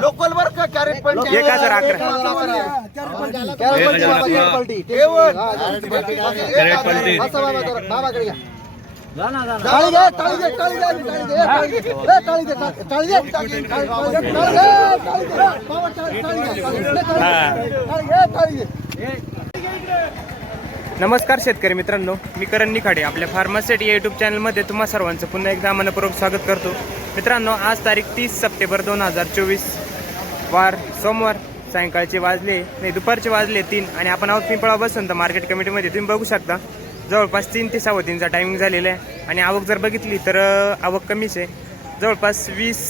Local वर का crate एक हजार अकरा घे नमस्कार शेतकरी मित्रांनो मी करण निखाडे आपल्या फार्मासिटी यूट्यूब चॅनलमध्ये तुम्हा सर्वांचं पुन्हा एकदा मनपूर्वक स्वागत करतो मित्रांनो आज तारीख तीस सप्टेंबर दोन हजार चोवीस. वार सोमवार सायंकाळचे वाजले नाही दुपारचे वाजले तीन आणि आपण आहोत पिंपळा बसंत मार्केट कमिटीमध्ये. तुम्ही बघू शकता जवळपास तीन ते सव्वा तीनचा टायमिंग झालेला आहे आणि आवक जर बघितली तर आवक कमीच आहे. जवळपास वीस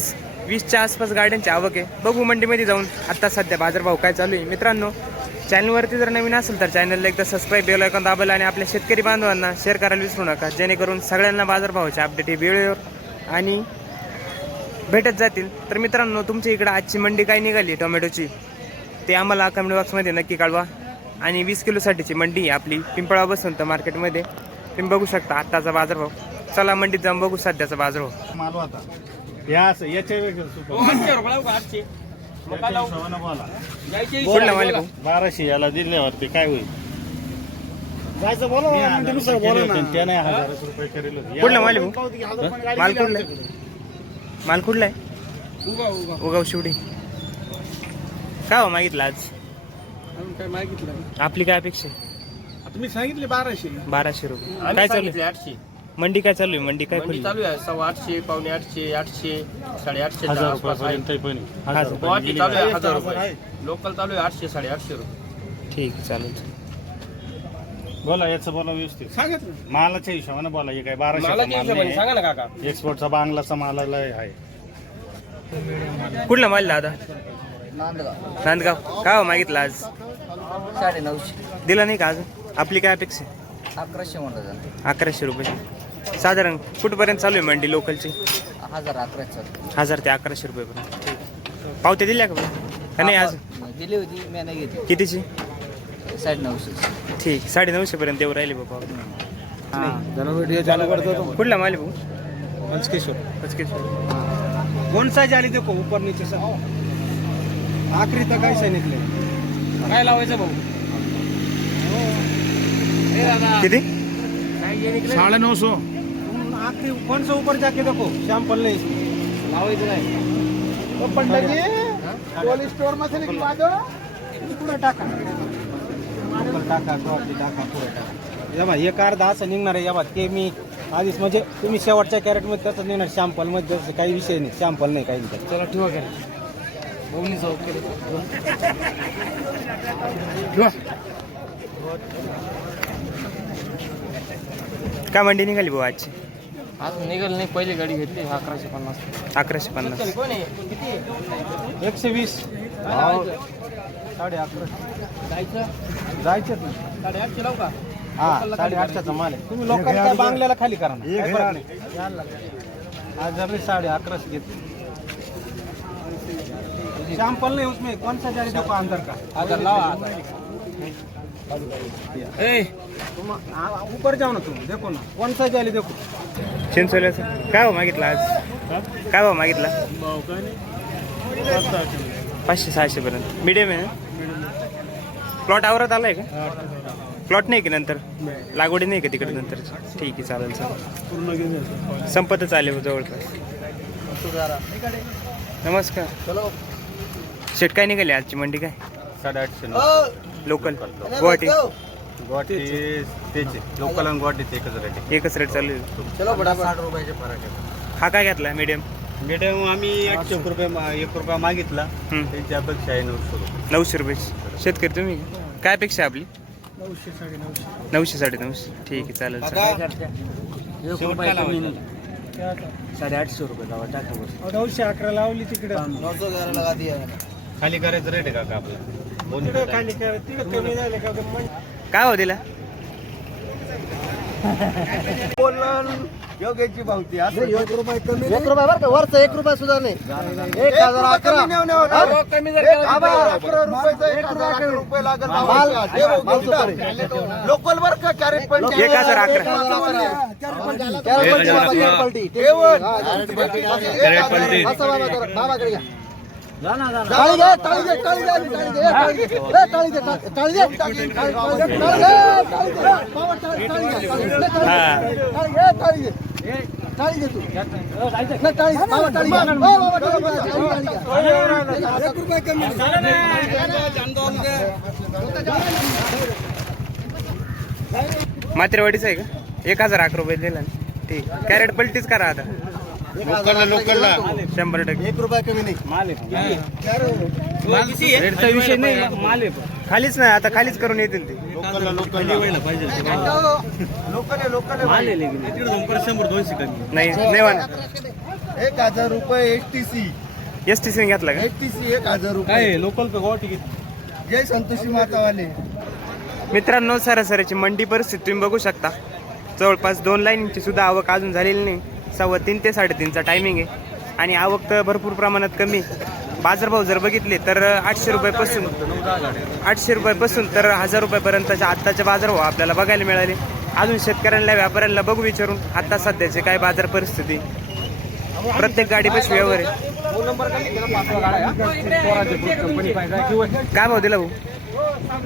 वीसच्या आसपास गाड्यांची आवक आहे. बघू मंडीमध्ये जाऊन आत्ता सध्या बाजारभाव काय चालू आहे. मित्रांनो चॅनलवरती जर नवीन असेल तर चॅनलला एकदा सबस्क्राईब बेल ऐकून दाबायला आणि आपल्या शेतकरी बांधवांना शेअर करायला विसरू नका. जेणेकरून सगळ्यांना बाजारभावाचे अपडेट हे वेळेवर आणि भेटत जातील. तर मित्रांनो तुमच्या इकडं आजची मंडी काय निघाली टोमॅटोची? ते आम्हाला कमेंट बॉक्समध्ये नक्की कळवा. आणि वीस किलोसाठीची मंडी आहे आपली पिंपळा बसवंत मार्केटमध्ये. तुम्ही बघू शकता आत्ताचा बाजारभाव. चला मंडीत जाऊन बघू सध्याचा बाजारभाव. मालवा आता. या असं याच्या कुठला माल आहे भाऊ? बाराशे याला दिल्यावरती काय होईल? जायचं बोला त्याने हजार रुपये करेल होते. कुठला माल कुठला आहे? माल कुठला आहे? उगाव शिवडी. काय हो मागितलं आज? काय मागितलं आपली काय अपेक्षा मी सांगितले बाराशे. बाराशे रुपये. काय चालू आहे? आठशे. मंडी काय चालू आहे? मंडी काय मंडी चालू आहे. सव्वा आठशे पावणे आठशे आठशे साडेआठशे हजार. रुपयापर्यंत पण. हजार रुपये. गुवाहाटी गेली चालू आहे ना. हजार रुपये. लोकल चालू आहे आठशे साडेआठशे रुपये. ठीक चालेल. बोला याचं बोला व्यवस्थित. सांगितलं मालाच्या हिशोबाने बोला हे काय बाराशे मला हिशोबाने सांगा ना काका. एक्सपोर्टचा बांगलाचा मालाला आहे. कुठला माल दादा? नांदगाव. नांदगाव. काय हो मागितलं आज? साडे नऊशे दिला नाही का अजून? आपली काय अपेक्षा? आहे? अकराशे म्हणलं अकराशे रुपये. साधारण कुठपर्यंत चालू आहे मंडी लोकलची? हजार अकराशे हजार ते अकराशे रुपयेपर्यंत पावत्या दिल्या? का नाही आज दिली होती मी नाही घेतली. कितीची? साडे नऊशे ठीक साडे नऊशे पर्यंत येऊ राहिले बाबा जरा व्हिडिओ चालू करतो कुठला माल भाऊ? पंचकेश्वर. पचकेश्वर. कौन सा जाली देखो ऊपर नीचे सब आखरी तक ऐसे निकले काय लावायचं भाऊ? किती? साडे नऊशे आखरी कौन सा ऊपर जाके देखो सैंपल नहीं. लावायचं नाही. जी कोल्ड स्टोरमध्ये पुढे टाका. टाका गुवाहाटी टाका पुढे टाका. या बा एक अर्धा असं निघणार आहे या बा ते मी आधीच म्हणजे तुम्ही शेवटच्या कॅरेटमध्ये त्याचं निघणार शॅम्पलमध्ये त्याचं काही विषय नाही शॅम्पल नाही काही नाही. चला ठेवा कॅरेट काय मंडी निघाली भाऊ आजची? आज निघाल नाही पहिली गाडी घेतली अकराशे पन्नास. अकराशे पन्नास. कोण? आहे एकशे वीस. साडे अकरा जायचं? जायचेच ना साडेआठशे लावू का? हा साडे आठशेचा माल आहे. तुम्ही लोकांच्या बांगल्याला खाली करा ना. काही फरक नाही. आज जर साडे अकराशे घेतली. सैंपल नहीं उसमें कौन सा जारी देखो अंदर का? अगर लाओ ए तुम आ- ऊपर जाओ ना तुम देखो ना. कौन सा जाली देखो चिंचोल्याचं काय भाऊ मागितलं आज? काय भाऊ मागितला? पाचशे सहाशे पर्यंत. मिडियम आहे ना? प्लॉट आवरत आलाय का? प्लॉट नाही की नंतर? लागवडी नाही का तिकडे नंतर? ठीक आहे चालेल चालेल. संपतच आले हो जवळपास. नमस्कार. चलो. शेट काय निघाली आजची? मंडी काय? साडेआठशे लोकल गुवाहाटी गुवाहाटी त्याचे लोकल आणि गुवाहाटी एकच रेट एकच रेट चालू साठ रुपयाचे फरक हा काय घेतला? मीडियम मॅडम आम्ही एकशे रुपये मा- एक रुपया मागितला. त्यांची अपेक्षा आहे नऊशे रुपये. नऊशे रुपये. शेतकरी तुम्ही? काय अपेक्षा आपली? नऊशे साडे नऊशे नऊशे साडे नऊशे ठीक आहे चालेल चालेल. साडे आठशे रुपये लावा टाका बस. नऊशे अकरा लावली तिकडे. खाली करायचं रेट आहे का आपला. दोन्ही तिकडे खाली काय तिकडे कमी झाले का काय हो दिला? बोलन योग्याची भावती असं एक रुपये कमी एक रुपये बरं का वरचा एक रुपया सुद्धा नाही एक हजार अकरा हा? लोकल वर का कॅरेट पण एक हजार अकरा कॅरेट पलटी. हा. असं बाबा बाबाकडे घ्या. टाळी घे, टाळी घे, टाळी घे, टाळी घे, टाळी घे. ए, टाळी घे, टाळी- टाळी घे. टाळी- टाळी- टाळी घे, टाळी घे. बाबा, टाळी- हा. एक रुपये कमी. मात्रेवाडीचं आहे का? एक हजार अकरा रुपये दिला. ना ठीक. कॅरेट पलटीच करा आता. लोकलला लोकलला शंभर टक्के. एक रुपया कमी नाही. रेटचा विषय नाही खालीच नाही आता खालीच करून येतील ते. लोकलला लोकलला लोकल आहे लोकल आहे शंभर दोनशे कमी. नाही नाही म्हणा एक हजार रुपये S T C. S T सीने घेतला का? एस टी सी एक हजार रुपये. लोकल पे गोवा तिकीट जय संतोषी मातावाले. मित्रांनो सरासरीची मंडी परिस्थिती तुम्ही बघू शकता. जवळपास दोन लाईनची सुद्धा आवक अजून झालेली नाही. सव्वा तीन ते साडेतीनचा टायमिंग आहे. आणि आवक तर भरपूर प्रमाणात कमी बाजारभाव जर बघितले तर आठशे रुपयापासून आठशे रुपयापासून तर हजार रुपयापर्यंतच्या आत्ताचे बाजारभाव आपल्याला बघायला मिळाले. अजून शेतकऱ्यांना व्यापाऱ्यांना बघू विचारून आत्ता सध्याचे काय बाजार परिस्थिती. प्रत्येक गाडी बस व्यवहार आहे. काय भाव दिला भाऊ?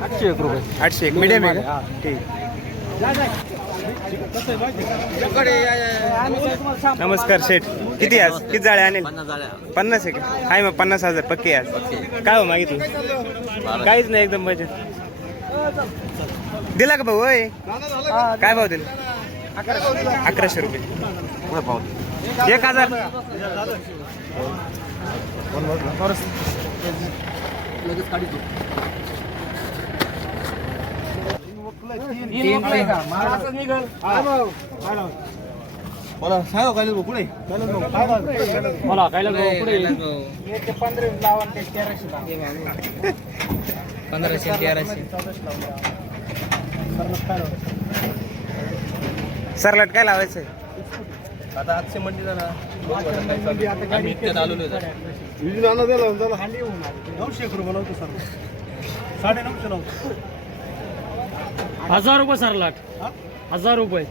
आठशे एक रुपये. आठशे एक. मिडियम आहे ठीक. नमस्कार शेठ. किती आज? किती जाळे आणेल? पन्नास आहे का? आहे मग पन्नास हजार पक्के आज. काय हो मागितलं? काहीच नाही एकदम बजेट. दिला का भाऊ होय काय भाव दिला? अकराशे रुपये. एक हजार. मला सांगा काय कुठे? सरलाट काय लावायचं आता आजचे मंडी जरा आम्ही इतक्यात आलेलो नऊशे एक रुपये नव्हतं सर. साडे नऊशे नव्हतं हजार रुपये सर लाख. हजार रुपये.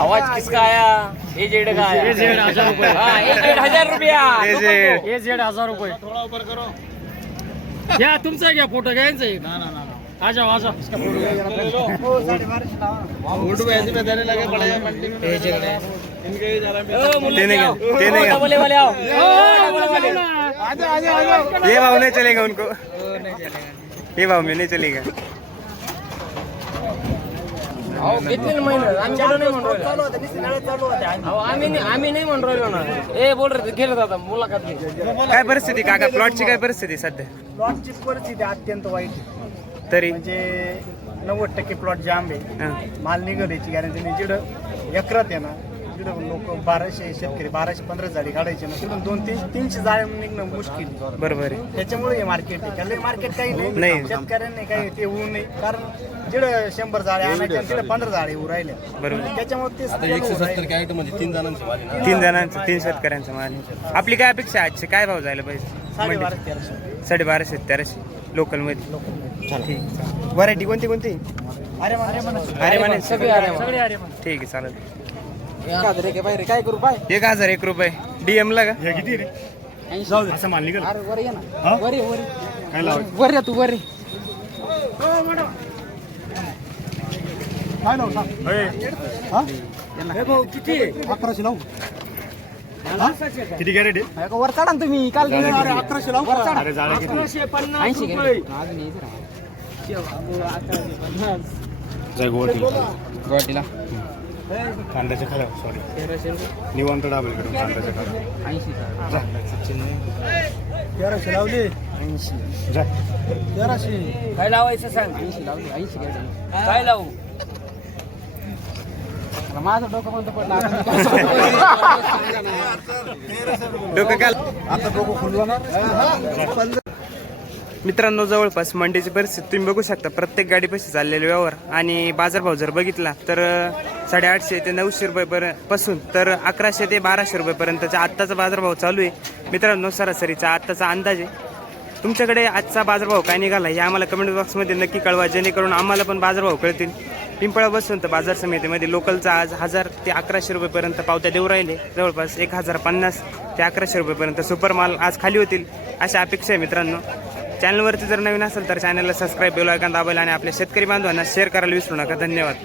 आवाज किसका आया ए जेड का आया ए जेड हजार रुपये. हाँ, ए जेड हजार रुपया. हे जे ए जेड हजार रुपये. घ्या तुमचा घ्या फोटो घ्यायचा आ जाओ आ जाओ. इसका फोटो ते नाही घ्या ते नाही घ्या बोले वाले आओ। ये भाव नहीं चलेगा उनको। ये भाव में नहीं चलेगा। ना महिना आम्ही आम्ही नाही- आम्ही नाही म्हणून राहिलो ना। ए बोल रे घेत आता मुलाखत काय परिस्थिती काका? प्लॉटची काय परिस्थिती सध्या? प्लॉटची परिस्थिती अत्यंत वाईट. तरी? म्हणजे नव्वद टक्के प्लॉट जाम आहे. हा. माल निघत याची गॅरंटी नाही. जिकडं एकरात आहे जिकडं लोक बाराशे शेतकरी बाराशे पंधरा जाळी काढायचे ना तिकडून दोन तीन तीनशे जाळे निघणं मुश्किल. आहे. बरोबर आहे. त्याच्यामुळे हे मार्केट आहे. त्याला मार्केट काही नाही. शेतकऱ्यांनी काही ते होऊ नये. कारण जिकडं शंभर जाळे आणायचे तिकडे पंधरा जाळे होऊ राहिले. बरोबर. त्याच्यामुळे ते एकशे सत्तरमध्ये तीन जणांची ना? तीन जणांचं तीन शेतकऱ्यांचं माल आहे. आपली काय अपेक्षा आहे आजची? काय भाव जायला पाहिजे? साडेबारा तेराशे. साडेबाराशे तेराशे. लोकलमध्ये ठीक. व्हरायटी कोणती कोणती? अरे अरे म्हणा सगळे अरे मा. सगळे चालेल काय करू? बाय. एक हजार एक रुपये. डीएम ला का? किती रे? असं माल निघाल अरे वर ये ना. वर ये वर. ये. काय लावायचं? वर ये तू वर. ये काय नाव सांग? हा? किती? अकराशे लावू. किती कॅरेट आहे? वर चढा ना तुम्ही. काल अरे अकराशे लावू. वर चढा. अरे झालं किती? ऐंशी घे. जय गुवाहाटीला. कांद्याच्या खाल्या सॉरी निवांत डाबल करून कांद्याच्या खाल्या तेराशे लावले. जा. तेराशे. काय लावायचं सांग? ऐंशी लावू ऐंशी काय लावू? माझं डोकं बंद पडलं. डोकं काल आता डोकं खुललं ना? मित्रांनो जवळपास मंडीची परिस्थिती तुम्ही बघू शकता. प्रत्येक गाडीपाशी चाललेले व्यवहार. आणि बाजारभाव जर बघितला तर साडेआठशे ते नऊशे रुपयेपर्यंत पासून तर अकराशे ते बाराशे रुपयेपर्यंतचा आत्ताचा बाजारभाव चालू आहे. मित्रांनो सरासरीचा आत्ताचा अंदाज आहे. तुमच्याकडे आजचा बाजारभाव काय निघाला हे आम्हाला कमेंट बॉक्समध्ये नक्की कळवा. जेणेकरून आम्हाला पण बाजारभाव कळतील. पिंपळा बसून तर बाजार समितीमध्ये लोकलचा आज हजार ते अकराशे रुपयेपर्यंत पावत्या देऊ राहिले. जवळपास एक हजार पन्नास ते अकराशे रुपयेपर्यंत सुपर माल आज खाली होतील अशा अपेक्षा आहे मित्रांनो. चॅनलवरती जर नवीन असेल तर चॅनलला सबस्क्राईब बेल ऐकून दाबायला आणि आपल्या शेतकरी बांधवांना शेअर करायला विसरू नका. धन्यवाद.